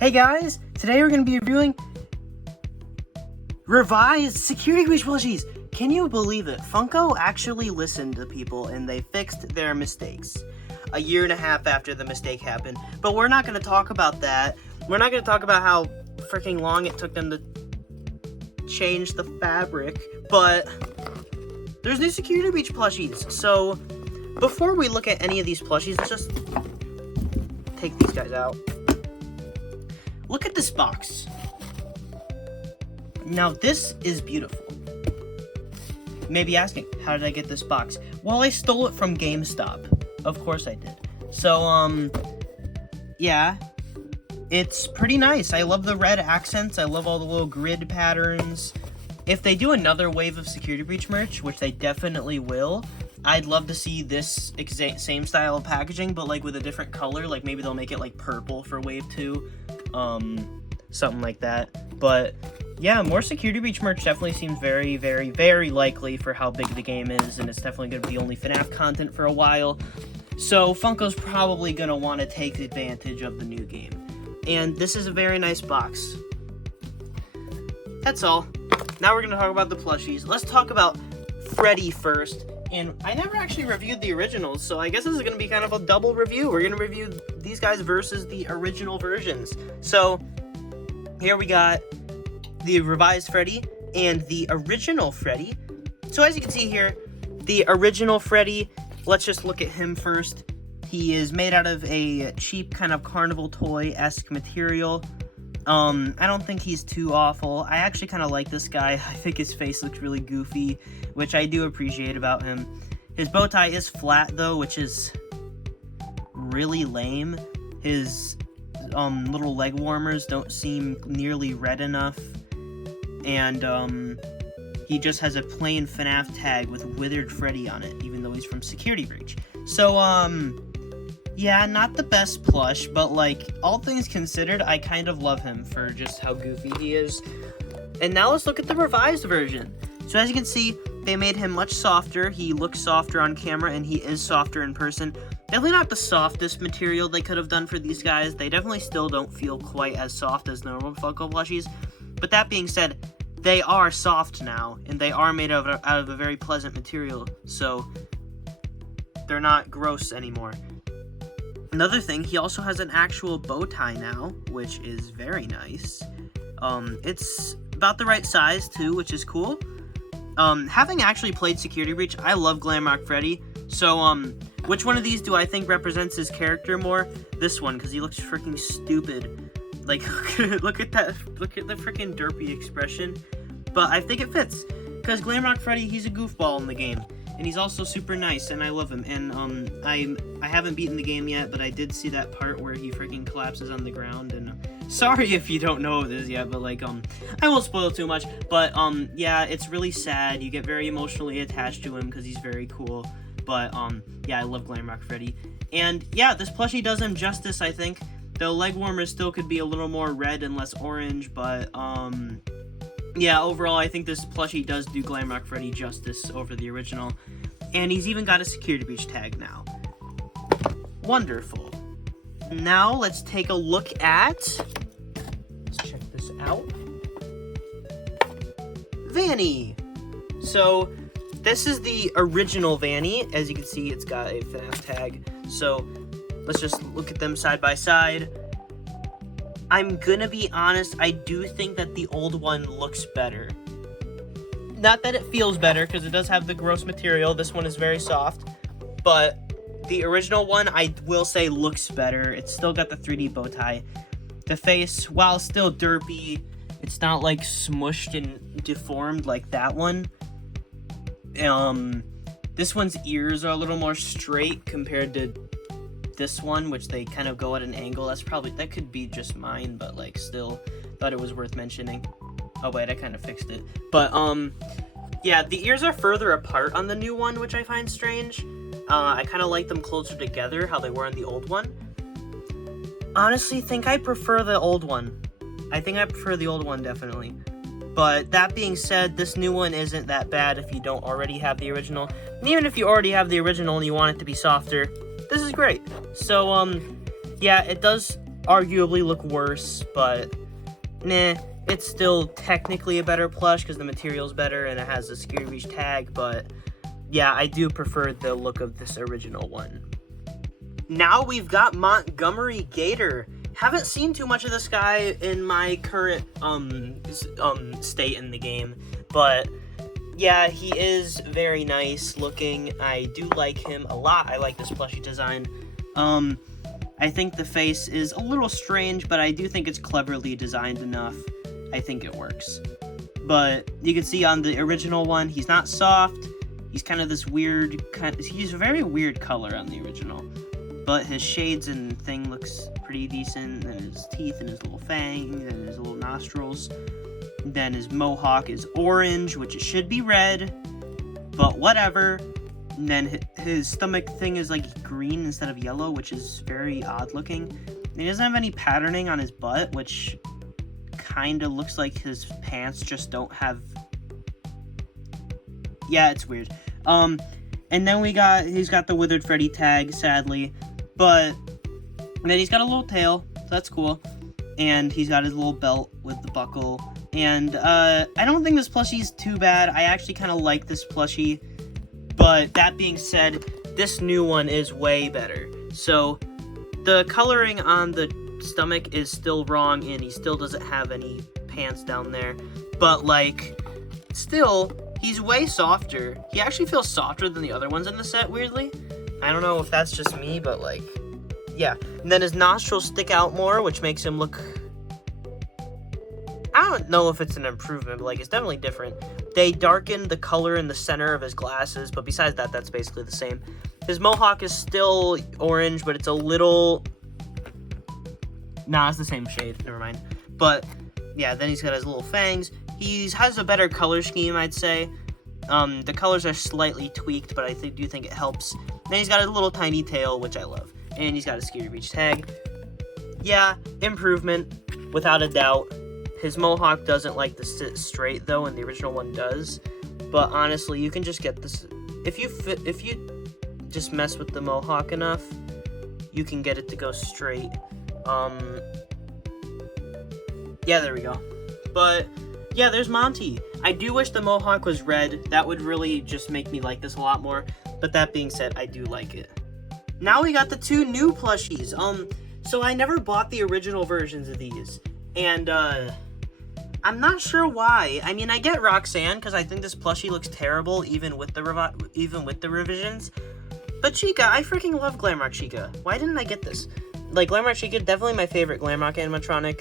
Hey guys, today we're going to be reviewing revised security breach plushies. Can you believe it? Funko actually listened to people and they fixed their mistakes a year and a half after the mistake happened. But we're not going to talk about that. We're not going to talk about how freaking long it took them to change the fabric. But there's new security breach plushies. So before we look at any of these plushies, let's just take these guys out. Look at this box. Now this is beautiful. You may be asking, how did I get this box? Well, I stole it from GameStop. Of course I did. So, yeah. It's pretty nice. I love the red accents. I love all the little grid patterns. If they do another wave of security breach merch, which they definitely will, I'd love to see this same style of packaging, but like with a different color. Like maybe they'll make it like purple for wave 2. Something like that. But yeah, more security breach merch definitely seems very, very, very likely for how big the game is, and it's definitely going to be only FNaF content for a while. So Funko's probably going to want to take advantage of the new game. And this is a very nice box. That's all. Now we're going to talk about the plushies. Let's talk about Freddy first. And I never actually reviewed the originals, so I guess this is going to be kind of a double review. We're going to review these guys versus the original versions. So, here we got the revised Freddy and the original Freddy. So as you can see here, the original Freddy, let's just look at him first. He is made out of a cheap kind of carnival toy-esque material. I don't think he's too awful. I actually kind of like this guy. I think his face looks really goofy, which I do appreciate about him. His bow tie is flat, though, which is really lame. His little leg warmers don't seem nearly red enough. And he just has a plain FNaF tag with Withered Freddy on it, even though he's from Security Breach. So, yeah, not the best plush, but, like, all things considered, I kind of love him for just how goofy he is. And now let's look at the revised version. So as you can see, they made him much softer. He looks softer on camera, and he is softer in person. Definitely not the softest material they could have done for these guys. They definitely still don't feel quite as soft as normal Funko plushies. But that being said, they are soft now, and they are made out of a very pleasant material. So they're not gross anymore. Another thing, he also has an actual bow tie now, which is very nice. It's about the right size, too, which is cool. Having actually played Security Breach, I love Glamrock Freddy. So, which one of these do I think represents his character more? This one, because he looks freaking stupid. Like, look at that, look at the freaking derpy expression. But I think it fits, because Glamrock Freddy, he's a goofball in the game. And he's also super nice, and I love him. And I haven't beaten the game yet, but I did see that part where he freaking collapses on the ground. And sorry if you don't know this yet, but like I won't spoil too much. But yeah, it's really sad. You get very emotionally attached to him because he's very cool. But yeah, I love Glamrock Freddy. And yeah, this plushie does him justice, I think. The leg warmers still could be a little more red and less orange, but yeah, overall, I think this plushie does do Glamrock Freddy justice over the original. And he's even got a security breach tag now. Wonderful. Now, let's take a look at... Let's check this out. Vanny. So, this is the original Vanny. As you can see, it's got a FNaF tag. So, let's just look at them side by side. I'm gonna be honest, I do think that the old one looks better. Not that it feels better, because it does have the gross material. This one is very soft. But the original one, I will say, looks better. It's still got the 3D bow tie. The face, while still derpy, it's not, like, smushed and deformed like that one. This one's ears are a little more straight compared to this one, which they kind of go at an angle. That could be just mine, but like still thought it was worth mentioning. Oh wait, I kind of fixed it. But yeah, the ears are further apart on the new one, which I find strange. I kind of like them closer together, how they were in the old one. Honestly, think I prefer the old one. I think I prefer the old one, definitely. But that being said, this new one isn't that bad if you don't already have the original. And even if you already have the original and you want it to be softer, this is great. So, yeah, it does arguably look worse, but nah, it's still technically a better plush because the material's better and it has a security reach tag, but yeah, I do prefer the look of this original one. Now we've got Montgomery Gator. Haven't seen too much of this guy in my current state in the game, but yeah, he is very nice looking. I do like him a lot. I like this plushie design. I think the face is a little strange, but I do think it's cleverly designed enough. I think it works. But you can see on the original one, he's not soft. He's kind of this weird, he's a very weird color on the original. But his shades and thing looks pretty decent. And his teeth and his little fangs and his little nostrils. Then his mohawk is orange, which it should be red. But whatever. And then his stomach thing is like green instead of yellow, which is very odd looking. And he doesn't have any patterning on his butt, which kind of looks like his pants just don't have... Yeah, it's weird. And then he's got the Withered Freddy tag, sadly. But then he's got a little tail, so that's cool. And he's got his little belt with the buckle. And I don't think this plushie is too bad. I actually kind of like this plushie. But that being said, this new one is way better. So the coloring on the stomach is still wrong, and he still doesn't have any pants down there. But like, still, he's way softer. He actually feels softer than the other ones in the set, weirdly. I don't know if that's just me, but like, yeah. And then his nostrils stick out more, which makes him look... I don't know if it's an improvement, but like, it's definitely different. They darkened the color in the center of his glasses, but besides that, that's basically the same. His mohawk is still orange, but it's a little... Nah, it's the same shade. Never mind. But, yeah, then he's got his little fangs. He has a better color scheme, I'd say. The colors are slightly tweaked, but I do think it helps. Then he's got a little tiny tail, which I love. And he's got a security reach tag. Yeah, improvement, without a doubt. His mohawk doesn't like to sit straight, though, and the original one does. But honestly, you can just get this... If you just mess with the mohawk enough, you can get it to go straight. Yeah, there we go. But, yeah, there's Monty. I do wish the mohawk was red. That would really just make me like this a lot more. But that being said, I do like it. Now we got the two new plushies. So I never bought the original versions of these. And, I'm not sure why. I mean, I get Roxanne because I think this plushie looks terrible even with the revisions. But Chica, I freaking love Glamrock Chica. Why didn't I get this? Like, Glamrock Chica, definitely my favorite Glamrock animatronic.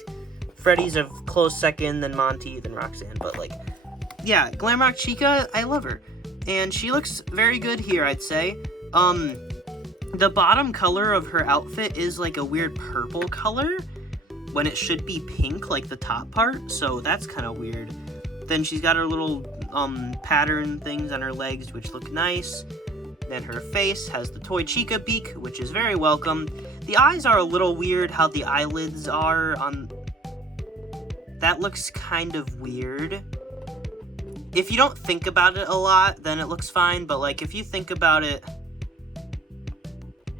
Freddy's a close second, then Monty, then Roxanne. But like, yeah, Glamrock Chica, I love her, and she looks very good here, I'd say. The bottom color of her outfit is like a weird purple color, when it should be pink, like the top part, so that's kind of weird. Then she's got her little pattern things on her legs, which look nice. Then her face has the toy Chica beak, which is very welcome. The eyes are a little weird, how the eyelids are on... That looks kind of weird. If you don't think about it a lot, then it looks fine, but like, if you think about it,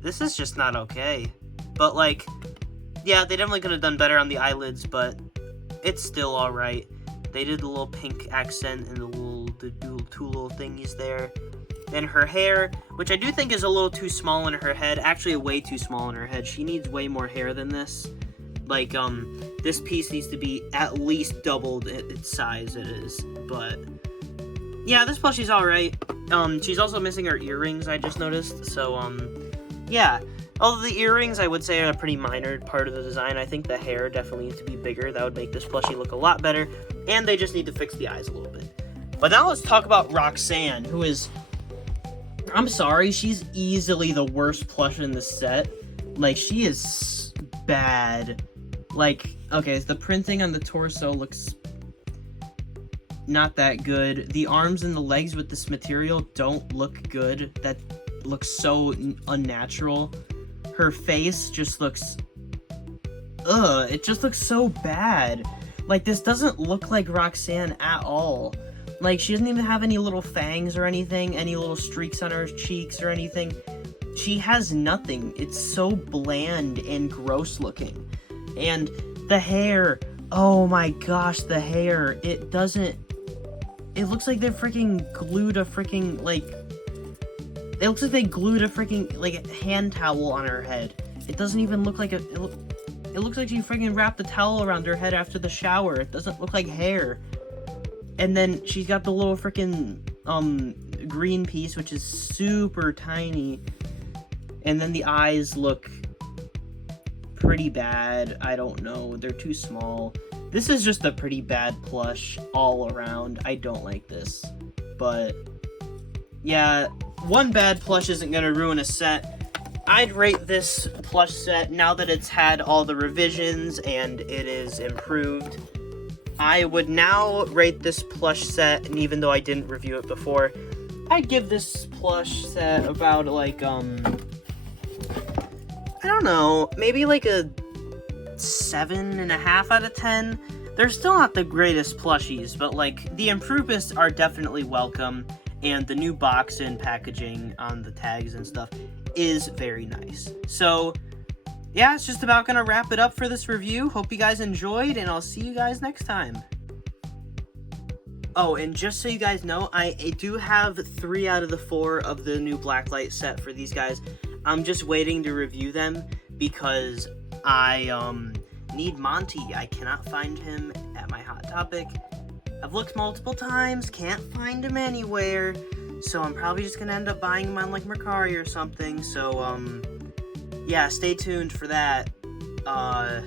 this is just not okay. But like, yeah, they definitely could have done better on the eyelids, but it's still alright. They did the little pink accent and the two little thingies there. Then her hair, which I do think is a little too small in her head. Actually, way too small in her head. She needs way more hair than this. Like, this piece needs to be at least doubled its size it is. But, yeah, this plushie's alright. She's also missing her earrings, I just noticed. So, yeah. Although the earrings, I would say, are a pretty minor part of the design. I think the hair definitely needs to be bigger. That would make this plushie look a lot better. And they just need to fix the eyes a little bit. But now let's talk about Roxanne, who is... I'm sorry, she's easily the worst plush in the set. Like, she is bad. Like, okay, the printing on the torso looks not that good. The arms and the legs with this material don't look good. That looks so unnatural. Her face just looks... Ugh, it just looks so bad. Like, this doesn't look like Roxanne at all. Like, she doesn't even have any little fangs or anything, any little streaks on her cheeks or anything. She has nothing. It's so bland and gross looking. And the hair, oh my gosh, the hair, it doesn't, it looks like they're freaking glued a freaking, like, it looks like they glued a freaking, like, a hand towel on her head. It doesn't even look like it looks like she freaking wrapped the towel around her head after the shower. It doesn't look like hair. And then she's got the little freaking, green piece, which is super tiny. And then the eyes look pretty bad. I don't know. They're too small. This is just a pretty bad plush all around. I don't like this. But, yeah, one bad plush isn't going to ruin a set. I'd rate this plush set, now that it's had all the revisions and it is improved, I would now rate this plush set, and even though I didn't review it before, I'd give this plush set about, like, I don't know, maybe like a 7.5 out of 10. They're still not the greatest plushies, but, like, the improvements are definitely welcome, and the new box and packaging on the tags and stuff is very nice. So, yeah, it's just about gonna wrap it up for this review. Hope you guys enjoyed, and I'll see you guys next time. Oh, and just so you guys know, I do have 3 out of the 4 of the new Blacklight set for these guys. I'm just waiting to review them because I need Monty. I cannot find him at my Hot Topic. I've looked multiple times, can't find him anywhere. So I'm probably just gonna end up buying him on, like, Mercari or something. So, yeah, stay tuned for that. I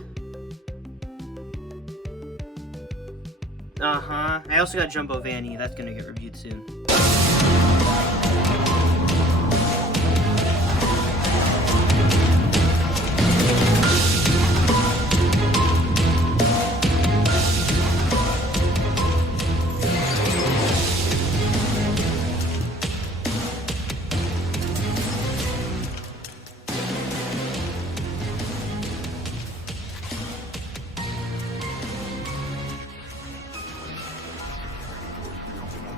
also got Jumbo Vanny. That's gonna get reviewed soon.